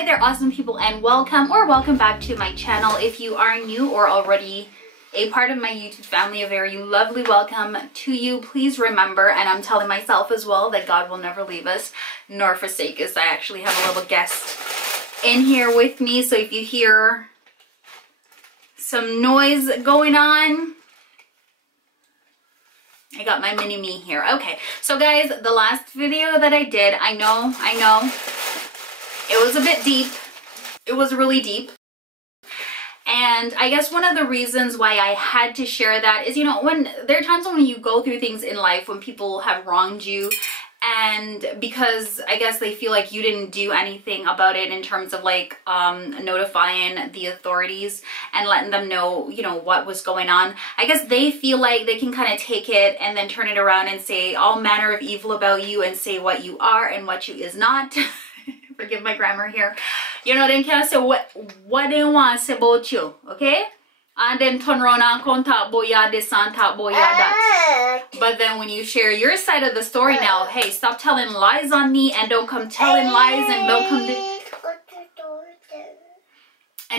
Hi there, awesome people, and welcome back to my channel. If you are new or already a part of my YouTube family, a very lovely welcome to you. Please remember, and I'm telling myself as well, that God will never leave us nor forsake us. I actually have a little guest in here with me, so if you hear some noise going on, I got my mini me here. Okay, so guys, the last video that I did, I know, it was a bit deep. It was really deep. And I guess one of the reasons why I had to share that is, you know, when there are times when you go through things in life when people have wronged you, and because I guess they feel like you didn't do anything about it in terms of like notifying the authorities and letting them know, you know, what was going on. I guess they feel like they can kind of take it and then turn it around and say all manner of evil about you and say what you are and what you is not. Forgive my grammar here. You know, they can say what they want to say about you, okay? And then turn around and come talk about ya this and talk about ya that. But then when you share your side of the story now, hey, stop telling lies on me and don't come telling lies and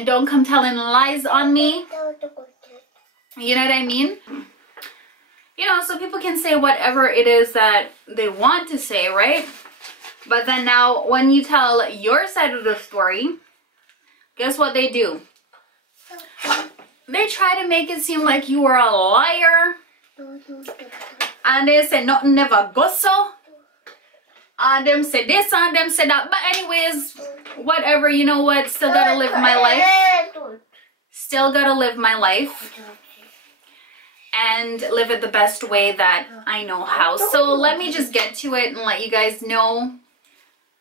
don't come telling lies on me. You know what I mean? You know, so people can say whatever it is that they want to say, right? But then now when you tell your side of the story, guess what they do? They try to make it seem like you are a liar. And they say nothing never goes so. And them say this and them say that. But anyways, whatever, you know what? Still gotta live my life. Still gotta live my life. And live it the best way that I know how. So let me just get to it and let you guys know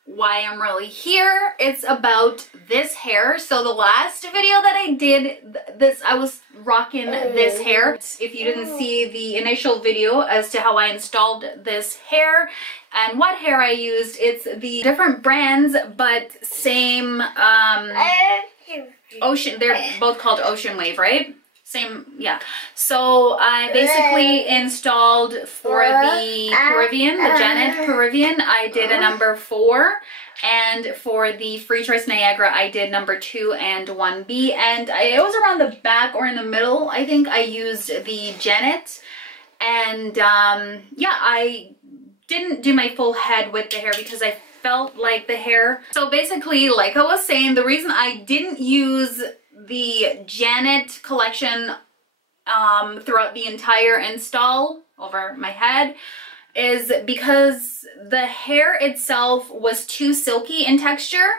why I'm really here. It's about this hair. So the last video that I did, I was rocking this hair. If you didn't see the initial video as to how I installed this hair and what hair I used, it's the different brands but same ocean. They're both called Ocean Wave, right? Same, yeah. So I basically installed for the Peruvian, the Janet Peruvian, I did a number 4. And for the Freetress Niagara, I did number 2 and 1B. And it was around the back or in the middle. I think I used the Janet. And yeah, I didn't do my full head with the hair because I felt like the hair. So basically, like I was saying, the reason I didn't use the Janet collection throughout the entire install over my head is because the hair itself was too silky in texture,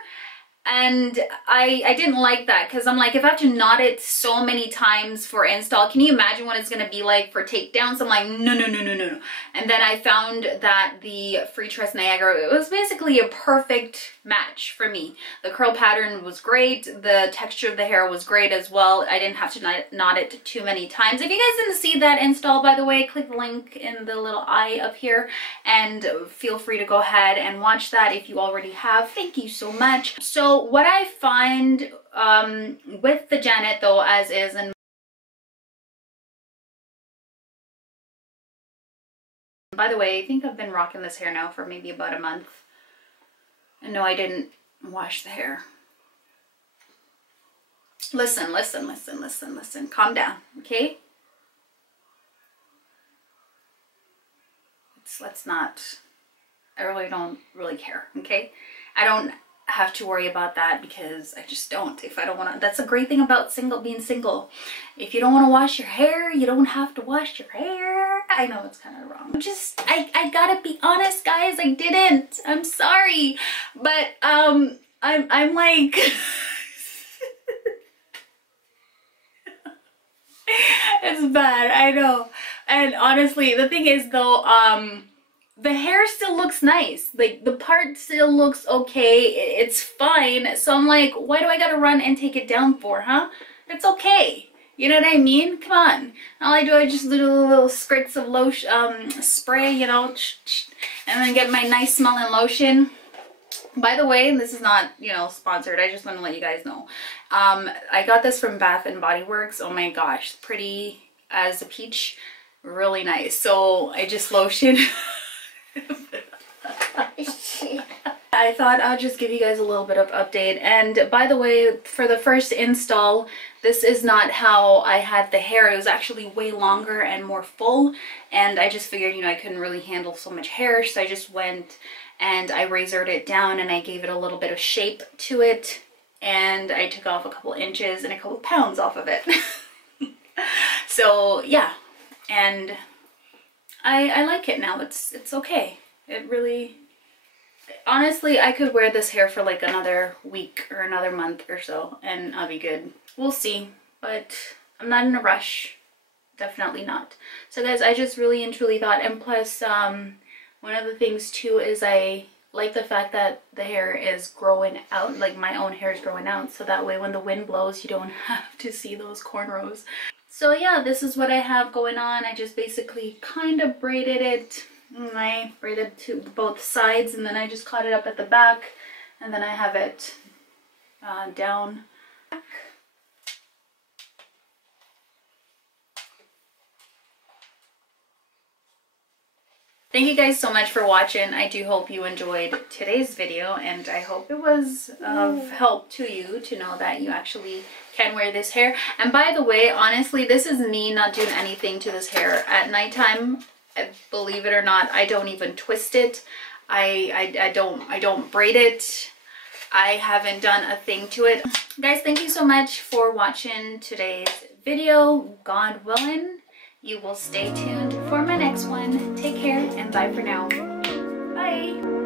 and I didn't like that because I'm like, if I have to knot it so many times for install, can you imagine what it's going to be like for takedowns? I'm like, no. And then I found that the Freetress Niagara, it was basically a perfect match for me. The curl pattern was great. The texture of the hair was great as well. I didn't have to knot it too many times. If you guys didn't see that install, by the way, click the link in the little eye up here and feel free to go ahead and watch that if you already have. Thank you so much. So what I find with the Janet though, as is, and by the way, I think I've been rocking this hair now for maybe about a month. And no, I didn't wash the hair. Listen. Calm down, okay? Let's not, I really don't really care, okay? I don't have to worry about that because I just don't. If I don't want to, that's a great thing about being single. If you don't want to wash your hair, you don't have to wash your hair. I know it's kind of wrong. I gotta be honest, guys. I didn't. I'm sorry, but I'm like it's bad. I know. And honestly, the thing is though, the hair still looks nice. Like the part still looks okay. It's fine. So I'm like, why do I gotta run and take it down for, huh? It's okay. You know what I mean? Come on. All I do is just do little squirts of lotion, spray, you know, and then get my nice smelling lotion. By the way, this is not, you know, sponsored. I just want to let you guys know. I got this from Bath and Body Works. Oh my gosh, pretty as a peach. Really nice. So I just lotion. I thought I'll just give you guys a little bit of update. And by the way, for the first install, this is not how I had the hair. It was actually way longer and more full, and I just figured, you know, I couldn't really handle so much hair, so I just went and I razored it down and I gave it a little bit of shape to it, and I took off a couple inches and a couple pounds off of it. So yeah, and I like it now. It's okay. It really, honestly, I could wear this hair for like another week or another month or so and I'll be good. We'll see, but I'm not in a rush. Definitely not. So guys, I just really and truly thought, and plus one of the things too is I like the fact that the hair is growing out, like my own hair is growing out, so that way when the wind blows you don't have to see those cornrows. So yeah, this is what I have going on. I just basically kind of braided it. I braided to both sides and then I just caught it up at the back, and then I have it down. Thank you guys so much for watching. I do hope you enjoyed today's video, and I hope it was of help to you to know that you actually can wear this hair. And by the way, honestly, this is me not doing anything to this hair at nighttime. Believe it or not, I don't even twist it. I don't braid it. I haven't done a thing to it. Guys, thank you so much for watching today's video. God willing, you will stay tuned for my next one. Take care and bye for now. Bye.